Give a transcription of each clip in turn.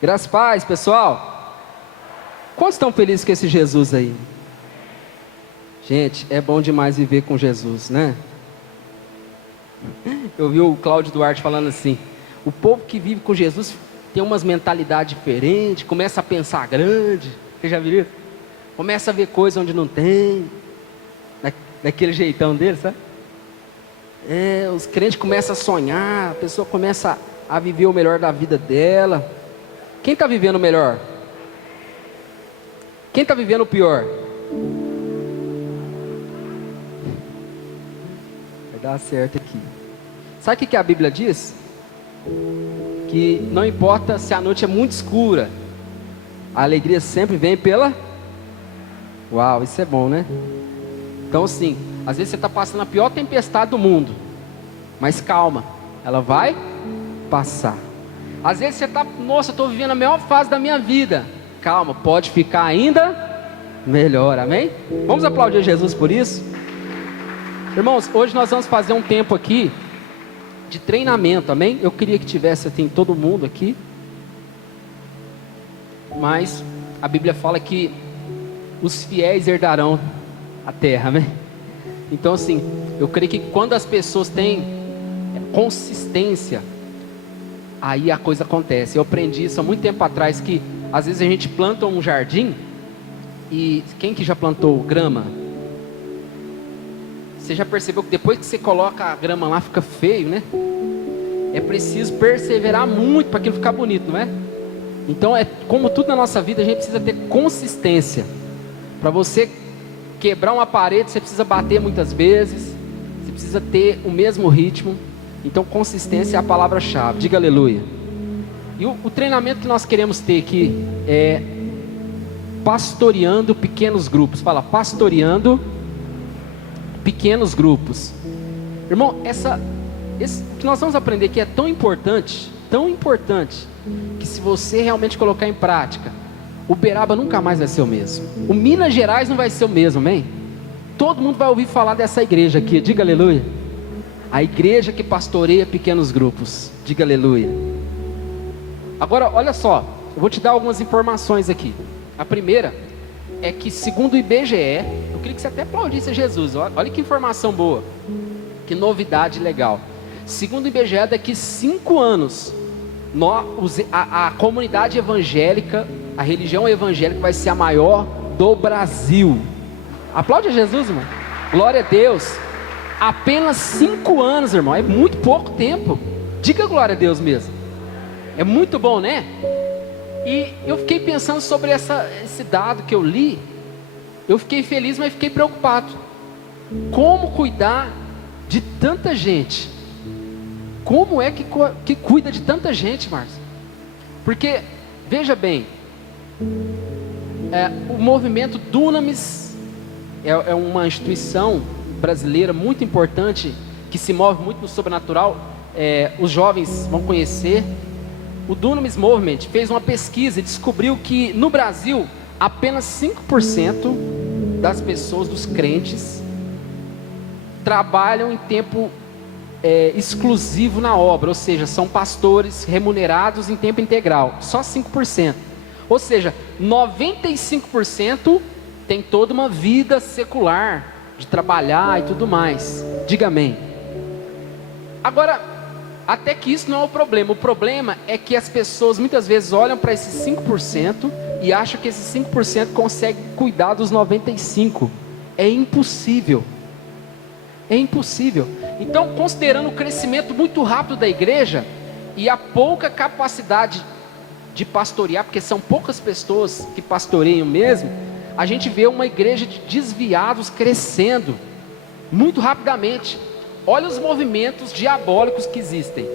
Graças a paz, pessoal. Quantos estão felizes com esse Jesus aí? Gente, é bom demais viver com Jesus, né? Eu vi o Cláudio Duarte falando assim: o povo que vive com Jesus tem umas mentalidades diferentes, começa a pensar grande. Vocês já viram? Começa a ver coisa onde não tem, daquele jeitão dele, sabe? Os crentes começam a sonhar, a pessoa começa a viver o melhor da vida dela. Quem está vivendo o melhor? Quem está vivendo o pior? Vai dar certo aqui. Sabe o que a Bíblia diz? Que não importa se a noite é muito escura, a alegria sempre vem pela... Uau, isso é bom, né? Então assim, às vezes você está passando a pior tempestade do mundo, mas calma, ela vai passar. Às vezes você está, nossa, eu estou vivendo a melhor fase da minha vida. Calma, pode ficar ainda melhor, amém? Vamos aplaudir Jesus por isso? Irmãos, hoje nós vamos fazer um tempo aqui de treinamento, amém? Eu queria que tivesse assim, todo mundo aqui, mas a Bíblia fala que os fiéis herdarão a terra, amém? Então assim, eu creio que quando as pessoas têm consistência, aí a coisa acontece. Eu aprendi isso há muito tempo atrás, que às vezes a gente planta um jardim, e quem que já plantou grama? Você já percebeu que depois que você coloca a grama lá, fica feio, né? É preciso perseverar muito para aquilo ficar bonito, não é? Então é como tudo na nossa vida, a gente precisa ter consistência. Para você quebrar uma parede, você precisa bater muitas vezes, você precisa ter o mesmo ritmo. Então consistência é a palavra-chave, diga aleluia. E o treinamento que nós queremos ter aqui é pastoreando pequenos grupos. Fala, pastoreando pequenos grupos. Irmão, o que nós vamos aprender aqui é tão importante, que se você realmente colocar em prática, Uberaba nunca mais vai ser o mesmo. O Minas Gerais não vai ser o mesmo, amém? Todo mundo vai ouvir falar dessa igreja aqui, diga aleluia. A igreja que pastoreia pequenos grupos, diga aleluia. Agora, olha só, eu vou te dar algumas informações aqui. A primeira é que, segundo o IBGE, eu queria que você até aplaudisse Jesus, olha que informação boa, que novidade legal. Segundo o IBGE, daqui 5 anos, a comunidade evangélica, a religião evangélica vai ser a maior do Brasil. Aplaude a Jesus, irmão. Glória a Deus. Apenas 5 anos, irmão, é muito pouco tempo. Diga glória a Deus mesmo. É muito bom, né? E eu fiquei pensando sobre esse dado que eu li. Eu fiquei feliz, mas fiquei preocupado. Como cuidar de tanta gente? Como é que cuida de tanta gente, Márcio? Porque, veja bem, o movimento Dunamis é uma instituição brasileira muito importante, que se move muito no sobrenatural. Os jovens vão conhecer. O Dunamis Movement fez uma pesquisa e descobriu que no Brasil apenas 5% das pessoas, dos crentes, trabalham em tempo exclusivo na obra, ou seja, são pastores remunerados em tempo integral, só 5%. Ou seja, 95% tem toda uma vida secular, de trabalhar e tudo mais. Diga amém. Agora, até que isso não é o problema é que as pessoas muitas vezes olham para esses 5% e acham que esses 5% conseguem cuidar dos 95%. É impossível. É impossível. Então, considerando o crescimento muito rápido da igreja e a pouca capacidade de pastorear, porque são poucas pessoas que pastoreiam mesmo, a gente vê uma igreja de desviados crescendo muito rapidamente. Olha os movimentos diabólicos que existem.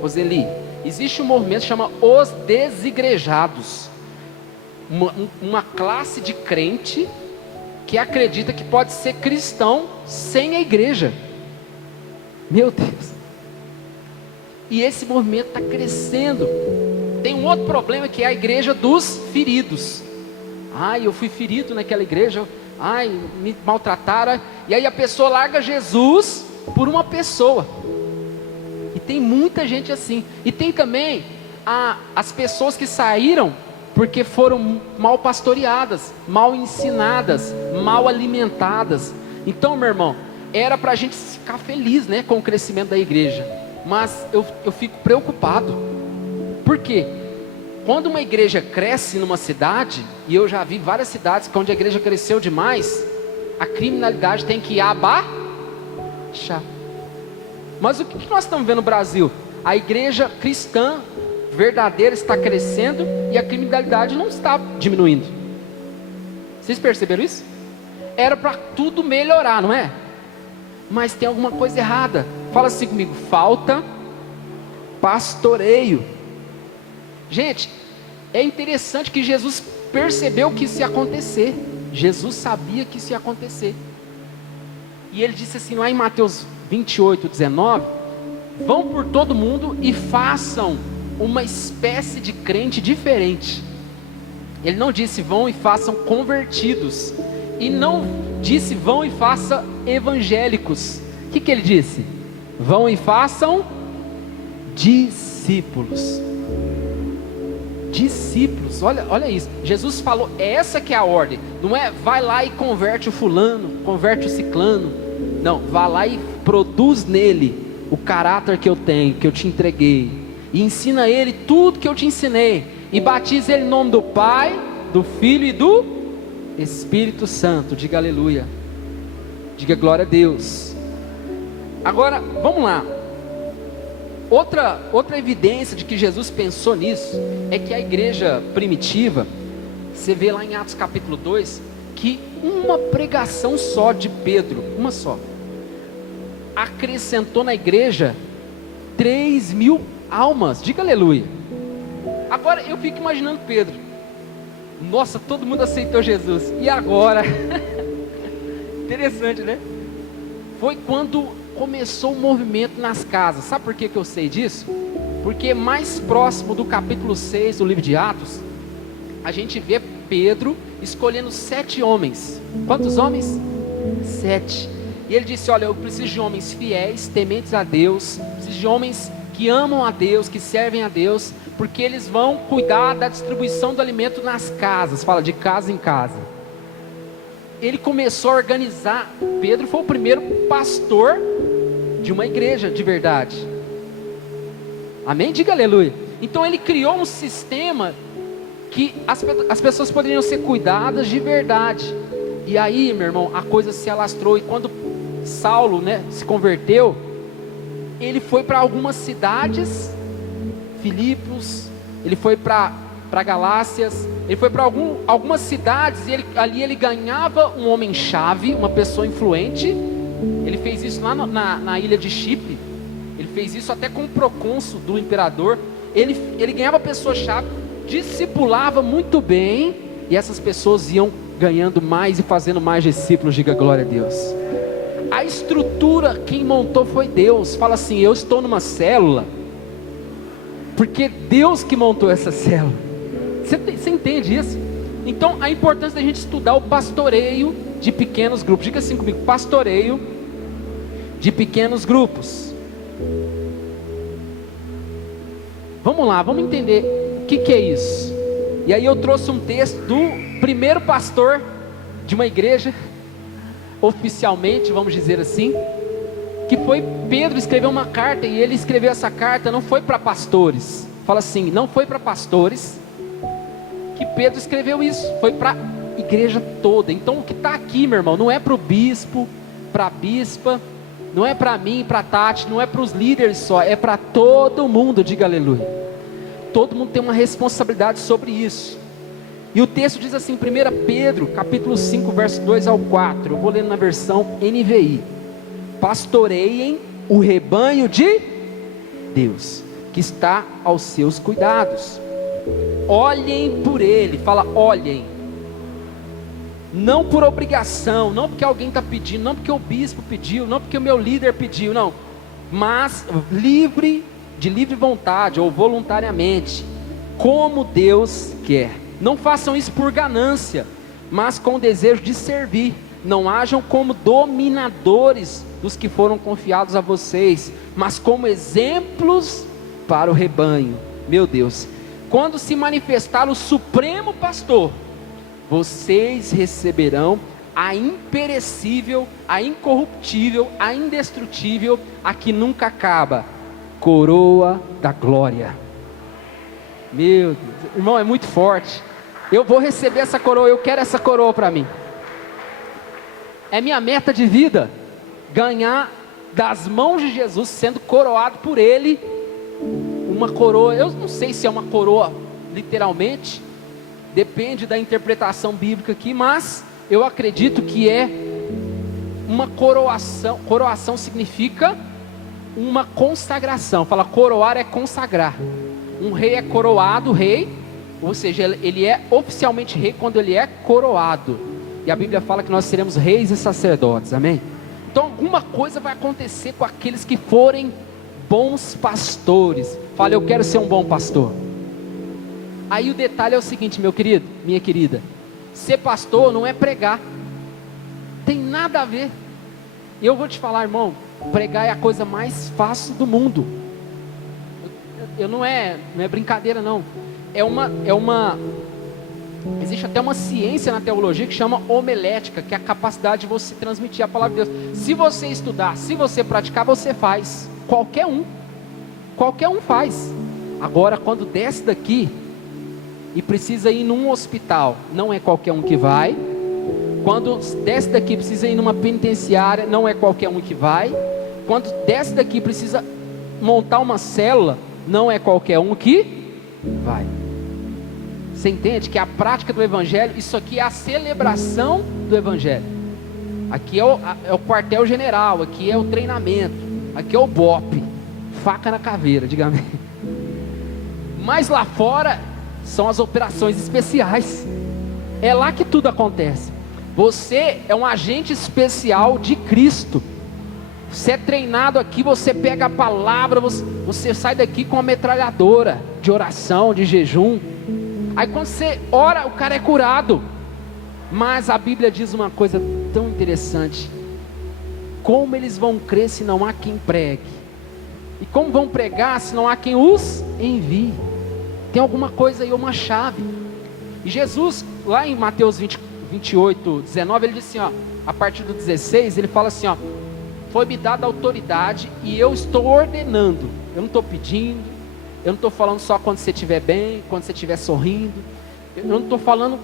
Roseli, existe um movimento que chama Os Desigrejados, uma classe de crente que acredita que pode ser cristão sem a igreja. Meu Deus. E esse movimento está crescendo. Tem um outro problema, que é a igreja dos feridos. Ai, eu fui ferido naquela igreja, ai, me maltrataram. E aí a pessoa larga Jesus por uma pessoa. E tem muita gente assim. E tem também as pessoas que saíram porque foram mal pastoreadas, mal ensinadas, mal alimentadas. Então, meu irmão, era para a gente ficar feliz, né, com o crescimento da igreja, mas eu fico preocupado. Por quê? Quando uma igreja cresce numa cidade, e eu já vi várias cidades onde a igreja cresceu demais, a criminalidade tem que abaixar. Mas o que nós estamos vendo no Brasil? A igreja cristã verdadeira está crescendo e a criminalidade não está diminuindo. Vocês perceberam isso? Era para tudo melhorar, não é? Mas tem alguma coisa errada. Fala assim comigo: falta pastoreio. Gente, é interessante que Jesus percebeu que isso ia acontecer. Jesus sabia que isso ia acontecer. E ele disse assim lá em Mateus 28, 19: vão por todo mundo e façam uma espécie de crente diferente. Ele não disse vão e façam convertidos, e não disse vão e façam evangélicos. O que ele disse? Vão e façam discípulos. Discípulos, olha isso. Jesus falou, essa que é a ordem. Não é vai lá e converte o fulano, converte o ciclano. Não, vai lá e produz nele o caráter que eu tenho, que eu te entreguei, e ensina ele tudo que eu te ensinei, e batiza ele em nome do Pai, do Filho e do Espírito Santo. Diga aleluia, diga glória a Deus. Agora, vamos lá. Outra evidência de que Jesus pensou nisso, é que a igreja primitiva, você vê lá em Atos capítulo 2, que uma pregação só de Pedro, uma só, acrescentou na igreja 3.000 almas. Diga aleluia. Agora eu fico imaginando Pedro: nossa, todo mundo aceitou Jesus, e agora? Interessante, né? Foi quando começou o movimento nas casas. Sabe por que eu sei disso? Porque mais próximo do capítulo 6 do livro de Atos, a gente vê Pedro escolhendo 7 homens. Quantos homens? 7. E ele disse: olha, eu preciso de homens fiéis, tementes a Deus, preciso de homens que amam a Deus, que servem a Deus, porque eles vão cuidar da distribuição do alimento nas casas. Fala, de casa em casa. Ele começou a organizar. Pedro foi o primeiro pastor de uma igreja de verdade. Amém? Diga aleluia. Então ele criou um sistema que as pessoas poderiam ser cuidadas de verdade. E aí, meu irmão, a coisa se alastrou. E quando Saulo, né, se converteu, ele foi para algumas cidades, Filipos, ele foi para Galácias, ele foi para algumas cidades, e ali ele ganhava um homem-chave, uma pessoa influente. Ele fez isso lá na ilha de Chipre. Ele fez isso até com o procônsul do imperador. Ele ganhava pessoa-chave, discipulava muito bem, e essas pessoas iam ganhando mais e fazendo mais discípulos. Diga glória a Deus. A estrutura quem montou foi Deus. Fala assim: eu estou numa célula porque Deus que montou essa célula. Você entende isso? Então a importância da gente estudar o pastoreio de pequenos grupos. Diga assim comigo: pastoreio de pequenos grupos. Vamos lá, vamos entender o que é isso. E aí eu trouxe um texto do primeiro pastor de uma igreja, oficialmente, vamos dizer assim, que foi Pedro. Escreveu uma carta, e ele escreveu essa carta, não foi para pastores. Fala assim, não foi para pastores que Pedro escreveu isso, foi para a igreja toda. Então o que está aqui, meu irmão, não é para o bispo, para a bispa, não é para mim, para a Tati, não é para os líderes só, é para todo mundo. Diga aleluia. Todo mundo tem uma responsabilidade sobre isso. E o texto diz assim, 1 Pedro, capítulo 5, verso 2 ao 4. Eu vou lendo na versão NVI. Pastoreiem o rebanho de Deus, que está aos seus cuidados. Olhem por ele. Fala, olhem. Não por obrigação, não porque alguém está pedindo, não porque o bispo pediu, não porque o meu líder pediu, não. Mas de livre vontade ou voluntariamente, como Deus quer. Não façam isso por ganância, mas com o desejo de servir. Não hajam como dominadores dos que foram confiados a vocês, mas como exemplos para o rebanho. Meu Deus. Quando se manifestar o Supremo Pastor, vocês receberão a imperecível, a incorruptível, a indestrutível, a que nunca acaba, coroa da glória. Meu Deus, irmão, é muito forte. Eu vou receber essa coroa, eu quero essa coroa para mim. É minha meta de vida, ganhar das mãos de Jesus, sendo coroado por Ele, uma coroa. Eu não sei se é uma coroa literalmente, depende da interpretação bíblica aqui, mas eu acredito que é uma coroação. Coroação significa uma consagração. Fala, coroar é consagrar. Um rei é coroado rei, ou seja, ele é oficialmente rei quando ele é coroado. E a Bíblia fala que nós seremos reis e sacerdotes, amém? Então alguma coisa vai acontecer com aqueles que forem bons pastores. Fala, eu quero ser um bom pastor. Aí o detalhe é o seguinte, meu querido, minha querida, ser pastor não é pregar, tem nada a ver. E eu vou te falar, irmão, pregar é a coisa mais fácil do mundo. Não é brincadeira não. Existe até uma ciência na teologia que chama homilética, que é a capacidade de você transmitir a palavra de Deus. Se você estudar, se você praticar, você faz. Qualquer um faz. Agora, quando desce daqui e precisa ir num hospital, não é qualquer um que vai. Quando desce daqui precisa ir numa penitenciária, não é qualquer um que vai. Quando desce daqui precisa montar uma célula, não é qualquer um que vai. Você entende que a prática do Evangelho, isso aqui é a celebração do Evangelho. Aqui é o quartel general, aqui é o treinamento, aqui é o BOP, faca na caveira, diga amém. Mas lá fora são as operações especiais. É lá que tudo acontece. Você é um agente especial de Cristo. Você é treinado aqui, você pega a palavra, você sai daqui com uma metralhadora de oração, de jejum. Aí quando você ora, o cara é curado. Mas a Bíblia diz uma coisa tão interessante: como eles vão crer se não há quem pregue? E como vão pregar se não há quem os envie? Tem alguma coisa aí, uma chave. E Jesus, lá em Mateus 28, 19, ele diz assim, ó, a partir do 16, ele fala assim, ó: foi-me dada autoridade e eu estou ordenando. Eu não estou pedindo, eu não estou falando só quando você estiver bem, quando você estiver sorrindo. Eu não estou falando,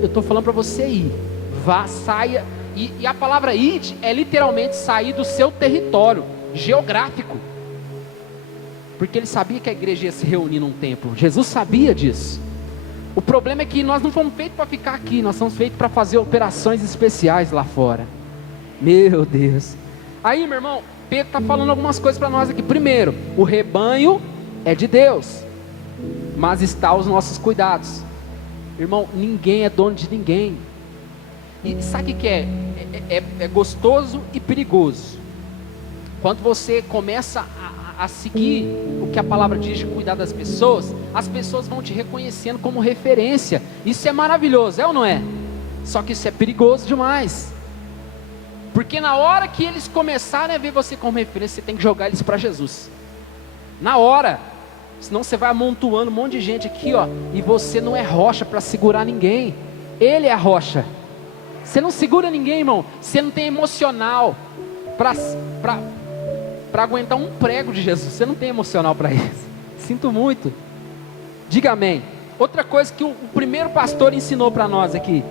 eu estou falando para você ir. Vá, saia. E a palavra id é literalmente sair do seu território geográfico. Porque ele sabia que a igreja ia se reunir num templo. Jesus sabia disso. O problema é que nós não fomos feitos para ficar aqui, nós somos feitos para fazer operações especiais lá fora. Meu Deus. Aí, meu irmão, Pedro está falando algumas coisas para nós aqui. Primeiro, o rebanho é de Deus, mas está aos nossos cuidados. Irmão, ninguém é dono de ninguém. E sabe o que é? É gostoso e perigoso. Quando você começa a seguir o que a palavra diz de cuidar das pessoas, as pessoas vão te reconhecendo como referência. Isso é maravilhoso, é ou não é? Só que isso é perigoso demais. Porque na hora que eles começarem a ver você como referência, você tem que jogar eles para Jesus. Na hora. Senão você vai amontoando um monte de gente aqui, ó, e você não é rocha para segurar ninguém. Ele é a rocha. Você não segura ninguém, irmão. Você não tem emocional para aguentar um prego de Jesus. Você não tem emocional para isso. Sinto muito. Diga amém. Outra coisa que o primeiro pastor ensinou para nós aqui,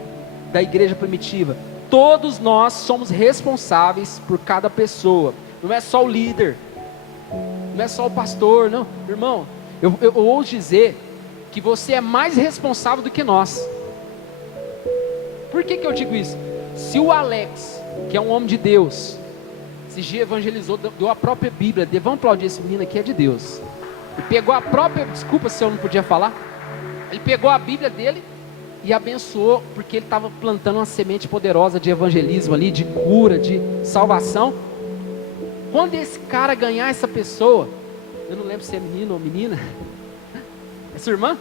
da igreja primitiva: todos nós somos responsáveis por cada pessoa. Não é só o líder, não é só o pastor, não. Irmão, eu ouso dizer que você é mais responsável do que nós. Por que eu digo isso? Se o Alex, que é um homem de Deus, esse dia evangelizou, deu a própria Bíblia, vamos aplaudir esse menino aqui, é de Deus. Ele pegou a própria, desculpa se eu não podia falar, ele pegou a Bíblia dele e abençoou, porque ele estava plantando uma semente poderosa de evangelismo ali, de cura, de salvação. Quando esse cara ganhar essa pessoa, eu não lembro se é menino ou menina, é sua irmã?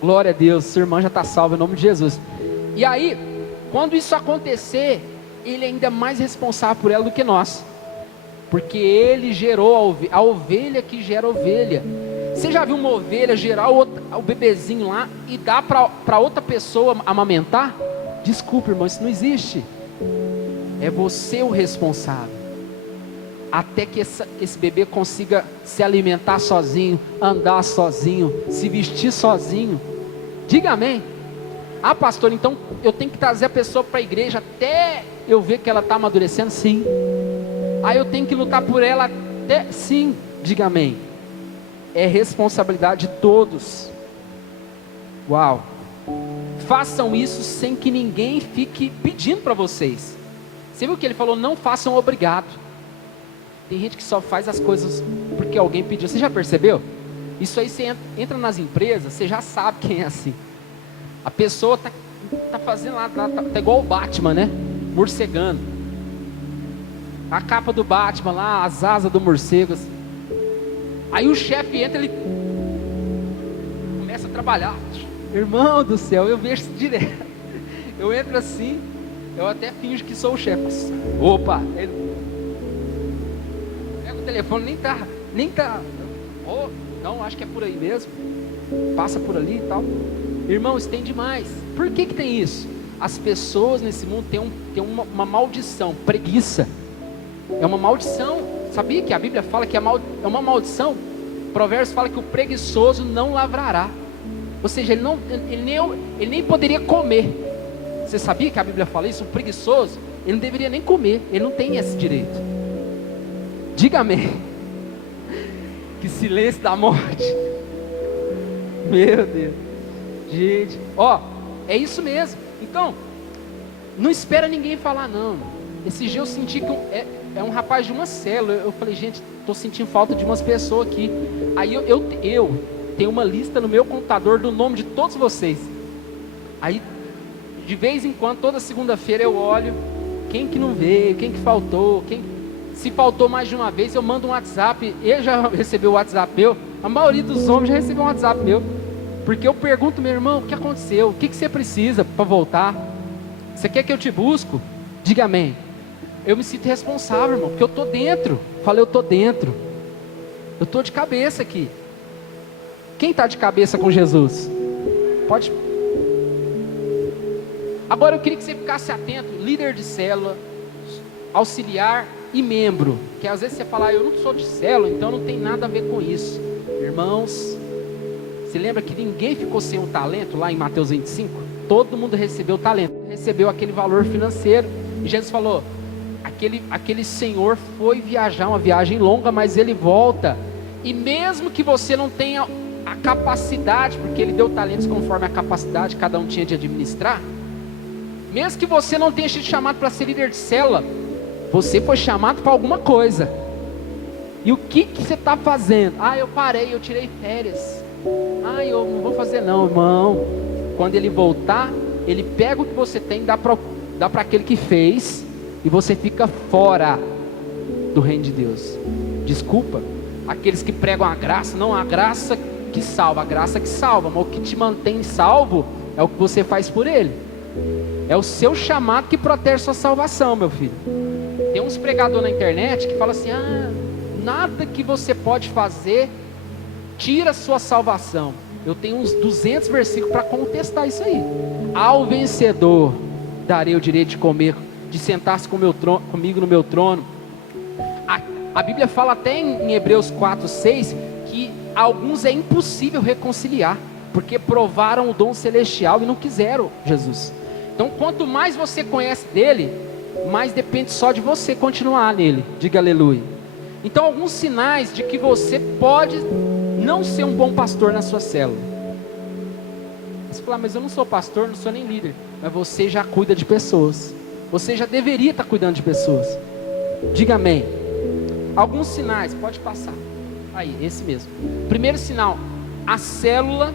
Glória a Deus, sua irmã já está salva em nome de Jesus. E aí, quando isso acontecer, ele é ainda mais responsável por ela do que nós, porque ele gerou a ovelha que gera ovelha. Você já viu uma ovelha gerar o bebezinho lá e dar para outra pessoa amamentar? Desculpa, irmão, isso não existe. É você o responsável. Até que esse bebê consiga se alimentar sozinho, andar sozinho, se vestir sozinho. Diga amém. Ah, pastor, então eu tenho que trazer a pessoa para a igreja até eu ver que ela está amadurecendo? Sim. Ah, eu tenho que lutar por ela até... Sim, diga amém. É responsabilidade de todos. Uau. Façam isso sem que ninguém fique pedindo para vocês. Você viu que ele falou? Não façam obrigado. Tem gente que só faz as coisas porque alguém pediu. Você já percebeu? Isso aí, você entra nas empresas, você já sabe quem é assim. A pessoa tá fazendo lá, tá igual o Batman, né? Morcegando. A capa do Batman lá, as asas do morcego. Assim. Aí o chefe entra, ele começa a trabalhar. Irmão do céu, eu vejo isso direto. Eu entro assim, eu até finjo que sou o chefe. Opa! Ele pega o telefone, nem tá. Oh, não, acho que é por aí mesmo. Passa por ali e tal. Irmão, isso tem demais. Por que tem isso? As pessoas nesse mundo têm uma maldição, preguiça. É uma maldição. Sabia que a Bíblia fala que é uma maldição? Provérbios fala que o preguiçoso não lavrará. Ou seja, ele nem poderia comer. Você sabia que a Bíblia fala isso? O preguiçoso, ele não deveria nem comer. Ele não tem esse direito. Diga amém. Que silêncio da morte. Meu Deus. Gente, é isso mesmo. Então, não espera ninguém falar não. Esse dia eu senti que é um rapaz de uma célula. Eu falei, gente, estou sentindo falta de umas pessoas aqui. Aí eu tenho uma lista no meu computador do nome de todos vocês. Aí, de vez em quando, toda segunda-feira eu olho quem que não veio, quem que faltou, se faltou mais de uma vez, eu mando um WhatsApp. Ele já recebeu o WhatsApp meu. A maioria dos homens já recebeu um WhatsApp meu. Porque eu pergunto, meu irmão, o que aconteceu? O que você precisa para voltar? Você quer que eu te busco? Diga amém. Eu me sinto responsável, irmão, porque eu estou dentro. Falei, eu estou dentro. Eu estou de cabeça aqui. Quem está de cabeça com Jesus? Pode. Agora eu queria que você ficasse atento. Líder de célula, auxiliar e membro. Que às vezes você fala, eu não sou de célula, então não tem nada a ver com isso. Irmãos, você lembra que ninguém ficou sem um talento lá em Mateus 25? Todo mundo recebeu talento, recebeu aquele valor financeiro. E Jesus falou, aquele senhor foi viajar, uma viagem longa, mas ele volta. E mesmo que você não tenha a capacidade, porque ele deu talentos conforme a capacidade que cada um tinha de administrar, mesmo que você não tenha sido chamado para ser líder de célula, você foi chamado para alguma coisa. E o que você está fazendo? Ah, eu parei, eu tirei férias. Ah, eu não vou fazer não, irmão. Quando ele voltar, ele pega o que você tem, dá para aquele que fez, e você fica fora do reino de Deus. Desculpa, aqueles que pregam a graça, não a graça que salva, a graça que salva, mas o que te mantém salvo é o que você faz por ele. É o seu chamado que protege sua salvação, meu filho. Tem uns pregadores na internet que falam assim, nada que você pode fazer tira a sua salvação. Eu tenho uns 200 versículos para contestar isso aí. Ao vencedor darei o direito de comer, de sentar-se comigo no meu trono. A Bíblia fala até em Hebreus 4:6 que alguns é impossível reconciliar, porque provaram o dom celestial e não quiseram Jesus. Então quanto mais você conhece dele, mais depende só de você continuar nele. Diga aleluia. Então alguns sinais de que você pode não ser um bom pastor na sua célula. Você fala, mas eu não sou pastor, não sou nem líder. Mas você já cuida de pessoas. Você já deveria estar cuidando de pessoas. Diga amém. Alguns sinais, pode passar. Aí, esse mesmo. Primeiro sinal, a célula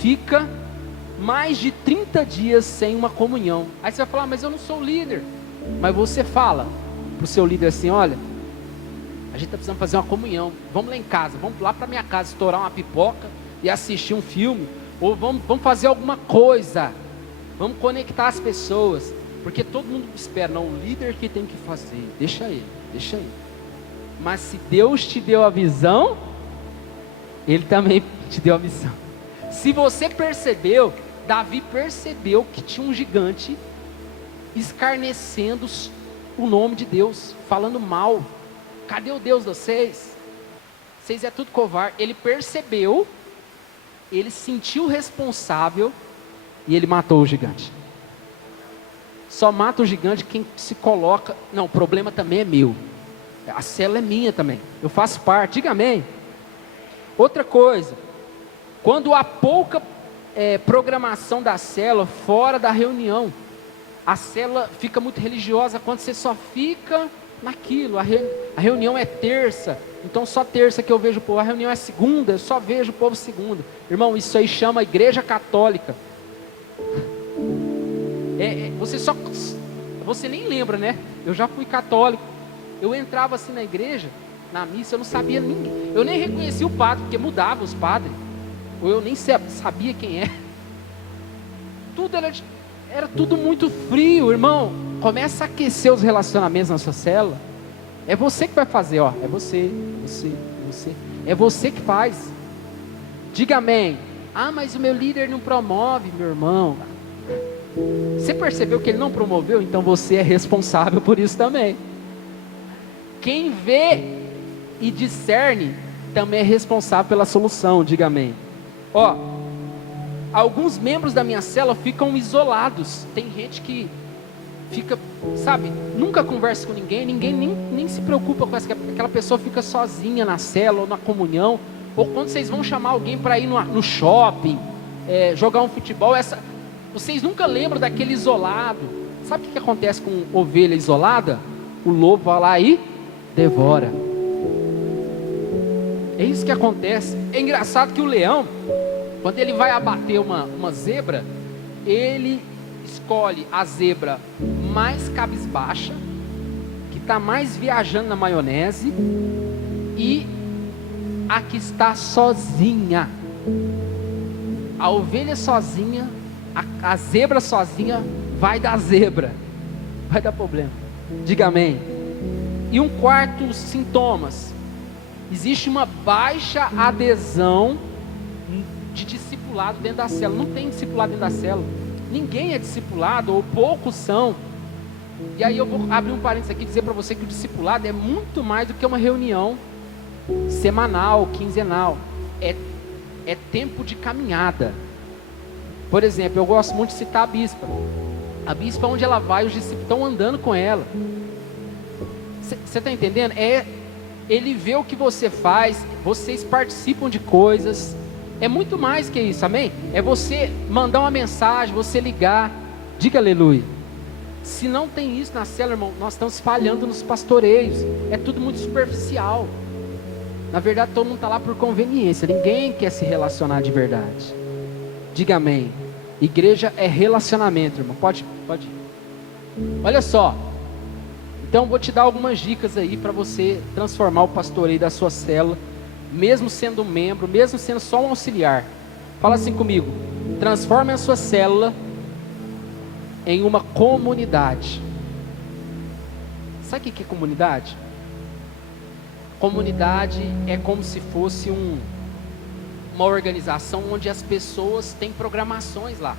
fica mais de 30 dias sem uma comunhão. Aí você vai falar, mas eu não sou líder. Mas você fala para o seu líder assim, olha, a gente está precisando fazer uma comunhão. Vamos lá em casa, vamos lá para minha casa estourar uma pipoca e assistir um filme. Ou vamos fazer alguma coisa. Vamos conectar as pessoas. Porque todo mundo espera, não, o líder que tem que fazer. Deixa ele. Mas se Deus te deu a visão, Ele também te deu a missão. Se você percebeu, Davi percebeu que tinha um gigante escarnecendo o nome de Deus, falando mal. Cadê o Deus de vocês? Vocês é tudo covarde. Ele percebeu, ele se sentiu responsável e ele matou o gigante. Só mata o gigante quem se coloca. Não, o problema também é meu. A célula é minha também. Eu faço parte. Diga amém. Outra coisa, quando há pouca programação da célula fora da reunião, a célula fica muito religiosa. Quando você só fica naquilo, a reunião é terça, então só terça que eu vejo o povo. A reunião é segunda, eu só vejo o povo segunda. Irmão, isso aí chama igreja católica. Você nem lembra, né? Eu já fui católico. Eu entrava assim na igreja, na missa, eu não sabia ninguém. Eu nem reconhecia o padre, porque mudava os padres. Ou eu nem sabia quem é. Tudo era tudo muito frio, irmão. Começa a aquecer os relacionamentos na sua célula. É você que vai fazer, ó. É você. É você que faz. Diga amém. Ah, mas o meu líder não promove, meu irmão. Você percebeu que ele não promoveu? Então você é responsável por isso também. Quem vê e discerne também é responsável pela solução. Diga amém. Ó, alguns membros da minha célula ficam isolados. Tem gente que fica, sabe, nunca conversa com ninguém nem se preocupa com aquela pessoa, fica sozinha na célula ou na comunhão. Ou quando vocês vão chamar alguém para ir no shopping, jogar um futebol, vocês nunca lembram daquele isolado. Sabe o que acontece com ovelha isolada? O lobo vai lá e devora. É isso que acontece. É engraçado que o leão, quando ele vai abater uma zebra, ele escolhe a zebra mais cabisbaixa, que está mais viajando na maionese, e a que está sozinha. A ovelha sozinha, a zebra sozinha, vai dar zebra, vai dar problema. Diga amém. E um quarto sintomas: existe uma baixa adesão de discipulado dentro da célula. Não tem discipulado dentro da célula. Ninguém é discipulado, ou poucos são. E aí eu vou abrir um parênteses aqui e dizer para você que o discipulado é muito mais do que uma reunião semanal, quinzenal. É tempo de caminhada. Por exemplo, eu gosto muito de citar a bispa. A bispa, onde ela vai, os discípulos estão andando com ela. Você está entendendo? Ele vê o que você faz, vocês participam de coisas. É muito mais que isso, amém? É você mandar uma mensagem, você ligar. Diga aleluia. Se não tem isso na célula, irmão, nós estamos falhando nos pastoreios. É tudo muito superficial. Na verdade, todo mundo está lá por conveniência. Ninguém quer se relacionar de verdade. Diga amém. Igreja é relacionamento, irmão. Pode ir. Olha só. Então, vou te dar algumas dicas aí para você transformar o pastoreio da sua célula, mesmo sendo um membro, mesmo sendo só um auxiliar. Fala assim comigo: transforme a sua célula em uma comunidade. Sabe o que é comunidade? Comunidade é como se fosse uma organização onde as pessoas têm programações lá.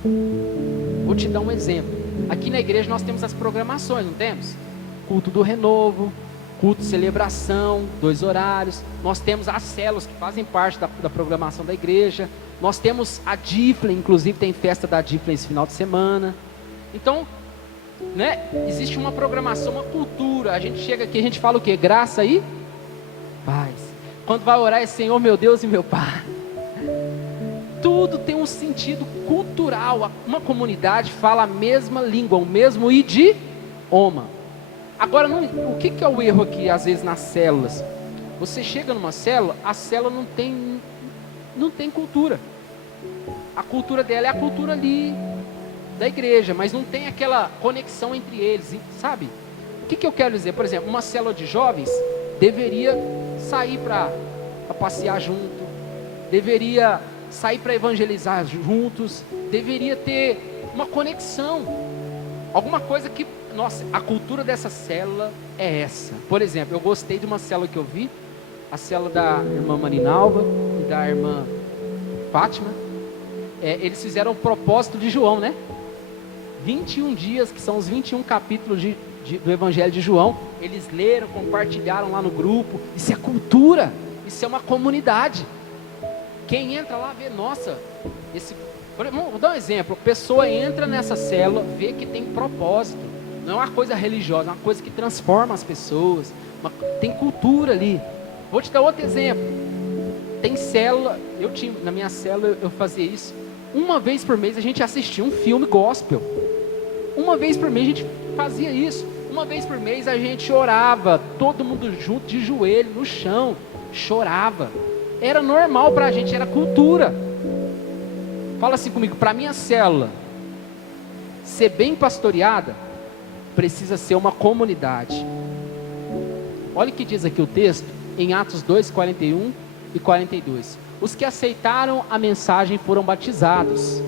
Vou te dar um exemplo. Aqui na igreja nós temos as programações, não temos? Culto do renovo, culto de celebração, 2 horários. Nós temos as células que fazem parte da programação da igreja. Nós temos a Diflem, inclusive tem festa da Diflem esse final de semana. Então, né, existe uma programação, uma cultura. A gente chega aqui, a gente fala o quê? Graça e paz. Quando vai orar é Senhor meu Deus e meu Pai. Tudo tem um sentido cultural. Uma comunidade fala a mesma língua, o mesmo idioma. Agora, o que é o erro aqui, às vezes, nas células? Você chega numa célula, a célula não tem cultura. A cultura dela é a cultura ali da igreja, mas não tem aquela conexão entre eles, sabe? O que eu quero dizer? Por exemplo, uma célula de jovens deveria sair para passear junto, deveria sair para evangelizar juntos, deveria ter uma conexão, alguma coisa que, nossa, a cultura dessa célula é essa. Por exemplo, eu gostei de uma célula que eu vi, a célula da irmã Marinalva, um da irmã Fátima, eles fizeram o propósito de João, né? 21 dias, que são os 21 capítulos do Evangelho de João. Eles leram, compartilharam lá no grupo. Isso é cultura, isso é uma comunidade. Quem entra lá vê, nossa, vou dar um exemplo. A pessoa entra nessa célula, vê que tem propósito. Não é uma coisa religiosa, é uma coisa que transforma as pessoas. Tem cultura ali. Vou te dar outro exemplo. Tem célula, na minha célula eu fazia isso. Uma vez por mês a gente assistia um filme gospel. Uma vez por mês a gente fazia isso. Uma vez por mês a gente orava, todo mundo junto, de joelho, no chão, chorava. Era normal pra gente, era cultura. Fala assim comigo, pra minha célula ser bem pastoreada, precisa ser uma comunidade. Olha o que diz aqui o texto, em Atos 2, 41 e 42. Os que aceitaram a mensagem foram batizados.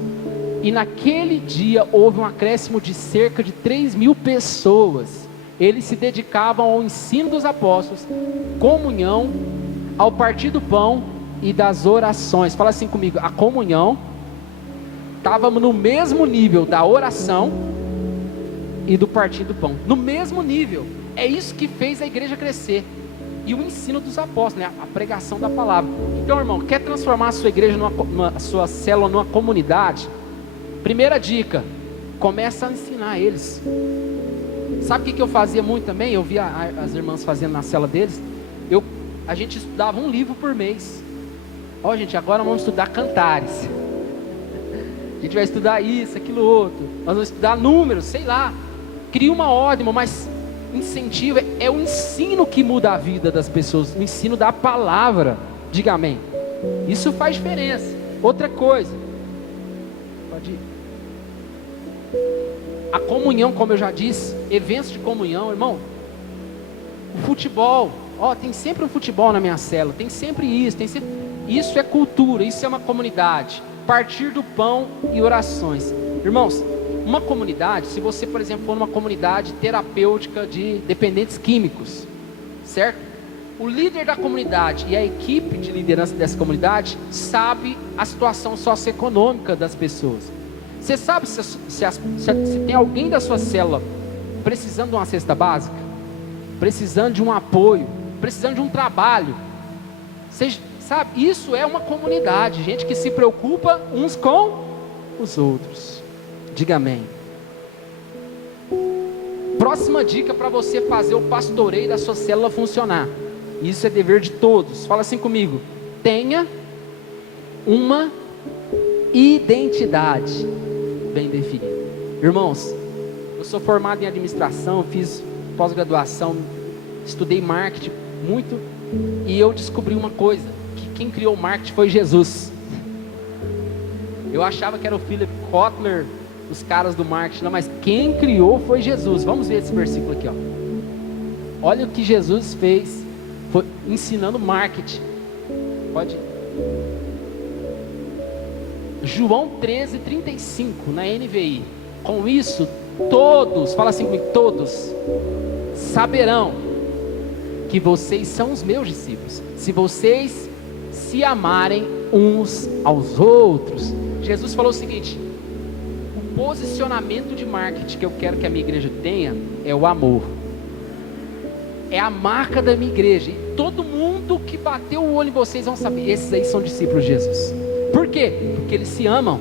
E naquele dia houve um acréscimo de cerca de 3.000 pessoas. Eles se dedicavam ao ensino dos apóstolos, comunhão, ao partir do pão e das orações. Fala assim comigo, a comunhão estava no mesmo nível da oração e do partir do pão. No mesmo nível. É isso que fez a igreja crescer. E o ensino dos apóstolos, né? A pregação da palavra. Então, irmão, quer transformar a sua igreja, a sua célula numa comunidade? Primeira dica, começa a ensinar eles. Sabe o que eu fazia muito também? Eu via as irmãs fazendo na célula deles. A gente estudava um livro por mês. Ó, gente, agora vamos estudar cantares. A gente vai estudar isso, aquilo, outro. Nós vamos estudar números, sei lá. Cria uma ordem, mas incentivo, é o ensino que muda a vida das pessoas. O ensino da palavra. Diga amém. Isso faz diferença. Outra coisa. Pode ir. A comunhão, como eu já disse, eventos de comunhão, irmão. O futebol, tem sempre um futebol na minha célula, tem sempre isso, isso é cultura, isso é uma comunidade. Partir do pão e orações. Irmãos, uma comunidade, se você, por exemplo, for numa comunidade terapêutica de dependentes químicos, certo? O líder da comunidade e a equipe de liderança dessa comunidade sabe a situação socioeconômica das pessoas. Você sabe se tem alguém da sua célula precisando de uma cesta básica, precisando de um apoio, precisando de um trabalho. Você sabe, isso é uma comunidade, gente que se preocupa uns com os outros. Diga amém. Próxima dica para você fazer o pastoreio da sua célula funcionar. Isso é dever de todos. Fala assim comigo. Tenha uma identidade bem definida. Irmãos, eu sou formado em administração, fiz pós-graduação, estudei marketing muito, e eu descobri uma coisa, que quem criou o marketing foi Jesus. Eu achava que era o Philip Kotler, os caras do marketing, não, mas quem criou foi Jesus. Vamos ver esse versículo aqui, ó. Olha o que Jesus fez, foi ensinando marketing. Pode ir. João 13:35 na NVI. Com isso, todos, fala assim comigo, todos saberão que vocês são os meus discípulos, se vocês se amarem uns aos outros. Jesus falou o seguinte: o posicionamento de marketing que eu quero que a minha igreja tenha é o amor. É a marca da minha igreja. E todo mundo que bateu o olho em vocês vão saber, esses aí são discípulos de Jesus. Por quê? Porque eles se amam.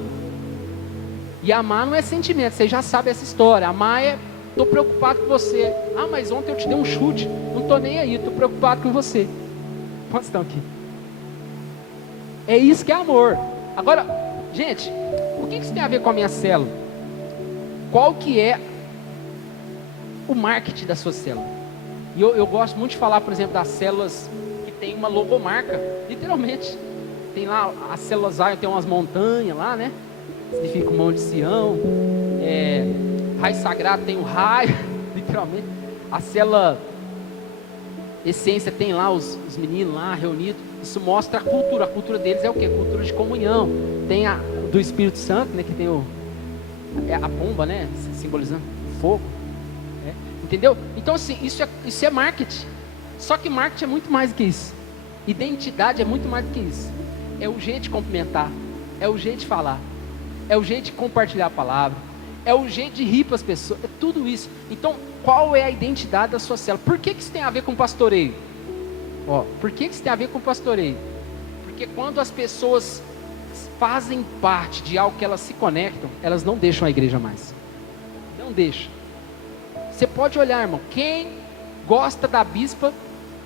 E amar não é sentimento, você já sabe essa história. Amar é, estou preocupado com você. Ah, mas ontem eu te dei um chute. Não estou nem aí, estou preocupado com você. Quantos estão aqui? É isso que é amor. Agora, gente, o que isso tem a ver com a minha célula? Qual que é o marketing da sua célula? E eu gosto muito de falar, por exemplo, das células que tem uma logomarca, literalmente. Tem lá, as células Zion tem umas montanhas lá, né? Significa o Monte de Sião. Raio Sagrado tem o raio, literalmente. A célula Essência tem lá os meninos lá reunidos. Isso mostra a cultura. A cultura deles é o quê? Cultura de comunhão. Tem a do Espírito Santo, né? Que tem a pomba, né? Simbolizando fogo. Entendeu? Então assim, isso é marketing. Só que marketing é muito mais do que isso. Identidade é muito mais do que isso. é o jeito de cumprimentar, é o jeito de falar, é o jeito de compartilhar a palavra, é o jeito de rir para as pessoas, é tudo isso. Então, qual é a identidade da sua célula? Por que isso tem a ver com pastoreio? Por que isso tem a ver com pastoreio? Porque quando as pessoas fazem parte de algo que elas se conectam, elas não deixam a igreja mais. Não deixam. Você pode olhar, irmão, quem gosta da bispa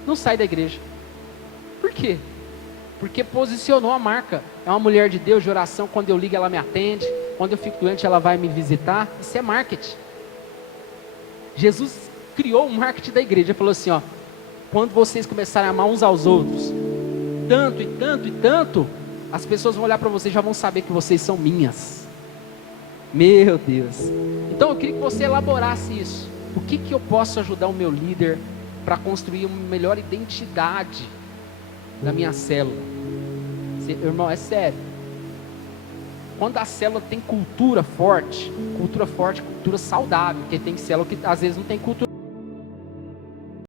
não sai da igreja. Por quê? Porque posicionou a marca. É uma mulher de Deus, de oração, quando eu ligo ela me atende, quando eu fico doente ela vai me visitar. Isso é marketing. Jesus criou o marketing da igreja. Ele falou assim, quando vocês começarem a amar uns aos outros, tanto e tanto e tanto, as pessoas vão olhar para vocês e já vão saber que vocês são minhas. Meu Deus. Então eu queria que você elaborasse isso. O que eu posso ajudar o meu líder para construir uma melhor identidade da minha célula? Irmão, é sério. Quando a célula tem cultura forte, cultura saudável, porque tem célula que às vezes não tem cultura